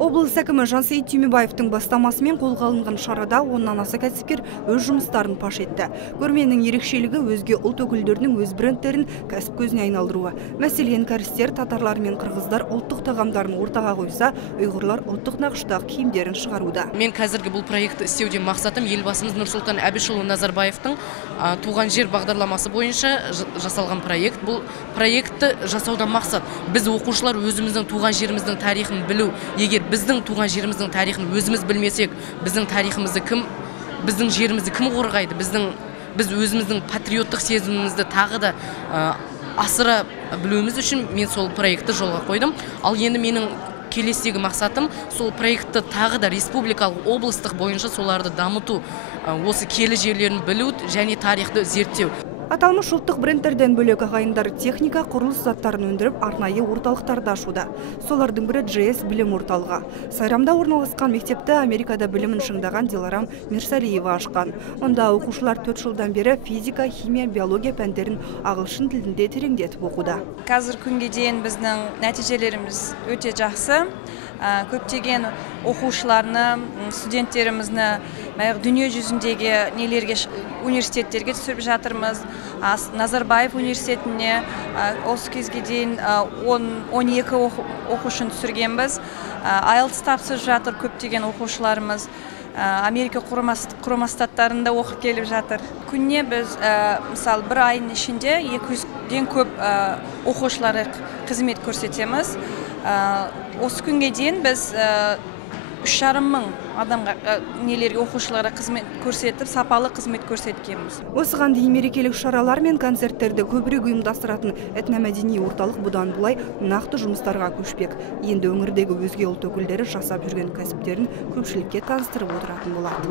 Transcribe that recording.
Облыс әкімі Жансейіт Түймебаевтың бастамасымен қолға алынған шарада оннан аса кәсіпкер өз жұмыстарын паш етті. Көрменің ерекшелігі өзге ұлт өкілдерінің өз брендтерін кәсіп көзіне айналдыруы. Мәселен, кәрістер, татарлар мен қырғыздар ұлттық тағамдарын ортаға қойса, ұйғырлар ұлттық нақыштағы киімдерін шығаруда. Мен қазіргі бұл проектті істеуден мақсатым елбасымыз Нұрсұлтан Әбішұлы Назарбаевтың туған жер бағдарламасы бойынша жасалған проект. Бұл проектті жасаудан мақсат біз оқушылар өзіміздің туған жеріміздің тарихын білу. Егер біздің туған жеріміздің тарихын өзіміз білмесек, біздің тарихымызды кім, біздің жерімізді кім қорғайды, біз өзіміздің патриоттық сезімімізді тағы да асыра білуіміз үшін мен сол проектті жолға қойдым. Ал енді менің келесідегі мақсатым сол проектті тағы да республикалық, облыстық бойынша соларды дамыту, осы киелі жерлерін білу және тарихты зерттеу. Аталмыш ұлттық брендтерден бөлек ағайындар техника, құрылыс заттарын өндіріп, арнайы орталықтарды ашуда. Солардың бірі JS білім орталығы. Сайрамда орналасқан мектепті Америкада білімін шыңдаған Диларам Мирсалиева ашқан. Онда оқушылар 4 жылдан бері физика, химия, биология пәндерін ағылшын тілінде тереңдетіп оқуда. Қазір күнге дейін біздің нәтижелеріміз өте жақсы. Көптеген оқушыларны, студенттерімізні дүние жүзіндегі университеттерге түсіріп жатырмыз. Назарбаев университетіне осы кезге дейін 12 оқушыны түсіргенбіз. IELTS тапсырып жатыр көптеген оқушыларымыз. Америка құрама штаттарында оқып келіп жатыр. Күнне біз, мысалы, бір айдың ішінде 200-ден көп оқушыларға қызмет көрсетеміз. Осы күнге дейін біз 3,5 мың адамға оқушыларға қызмет көрсетіп, сапалы қызмет көрсеткенбіз. Осыған дейін мерекелік шаралар мен концерттерді көбірек ұйымдастыратын этномәдени орталық бұдан бұлай нақты жұмыстарға көшпек. Енді өңірдегі өзге ұлт өкілдері жасап жүрген кәсіптерін көпшілікке таныстырып отыратын болады.